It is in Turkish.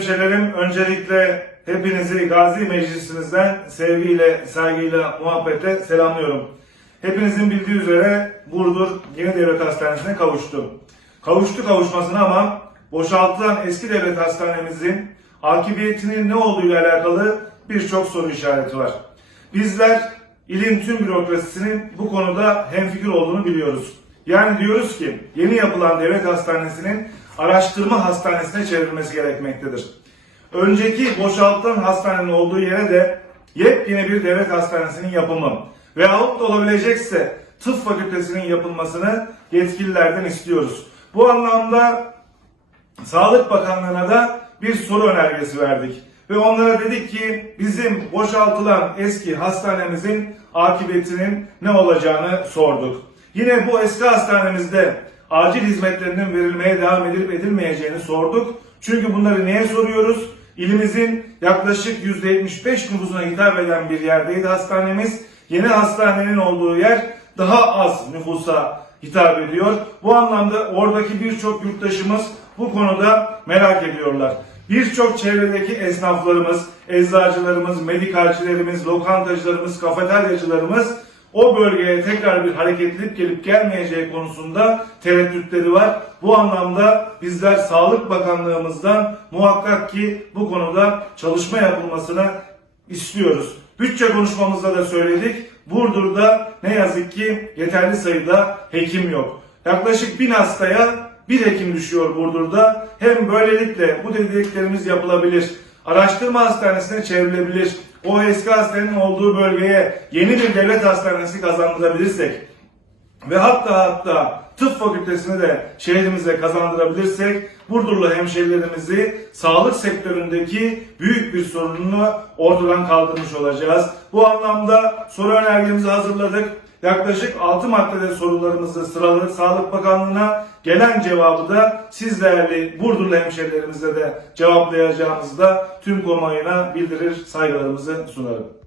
hemşehrilerim, öncelikle hepinizi Gazi Meclisimizden sevgiyle, saygıyla, muhabbetle selamlıyorum. Hepinizin bildiği üzere Burdur Yeni Devlet Hastanesi'ne kavuştu. Kavuştu kavuşmasına ama boşaltılan eski devlet hastanemizin akıbetinin ne olduğuyla alakalı birçok soru işareti var. Bizler ilin tüm bürokrasisinin bu konuda hemfikir olduğunu biliyoruz. Yani diyoruz ki yeni yapılan devlet hastanesinin araştırma hastanesine çevrilmesi gerekmektedir. Önceki boşaltılan hastanenin olduğu yere de yepyeni bir devlet hastanesinin yapımı veyahut da olabilecekse tıp fakültesinin yapılmasını yetkililerden istiyoruz. Bu anlamda Sağlık Bakanlığı'na da bir soru önergesi verdik. Ve onlara dedik ki bizim boşaltılan eski hastanemizin akıbetinin ne olacağını sorduk. Yine bu eski hastanemizde acil hizmetlerinin verilmeye devam edilip edilmeyeceğini sorduk. Çünkü bunları niye soruyoruz? İlimizin yaklaşık %75 nüfusuna hitap eden bir yerdeydi hastanemiz. Yeni hastanenin olduğu yer daha az nüfusa hitap ediyor. Bu anlamda oradaki birçok yurttaşımız bu konuda merak ediyorlar. Birçok çevredeki esnaflarımız, eczacılarımız, medikalcilerimiz, lokantacılarımız, kafeteryacılarımız o bölgeye tekrar bir hareketlilik gelip gelmeyeceği konusunda tereddütleri var. Bu anlamda bizler Sağlık Bakanlığımızdan muhakkak ki bu konuda çalışma yapılmasını istiyoruz. Bütçe konuşmamızda da söyledik. Burdur'da ne yazık ki yeterli sayıda hekim yok. Yaklaşık bin hastaya bir hekim düşüyor Burdur'da. Hem böylelikle bu dediklerimiz yapılabilir. Araştırma hastanesine çevrilebilir. O eski hastanenin olduğu bölgeye yeni bir devlet hastanesi kazandırabilirsek ve hatta hatta tıp fakültesini de şehrimize kazandırabilirsek Burdurlu hemşehrilerimizi sağlık sektöründeki büyük bir sorununu ortadan kaldırmış olacağız. Bu anlamda soru önergemizi hazırladık. Yaklaşık 6 maddede sorularımızı sıraladık Sağlık Bakanlığı'na. Gelen cevabı da siz değerli Burdurlu hemşehrilerimizle de cevaplayacağımızı da tüm kamuoyuna bildirir saygılarımızı sunarım.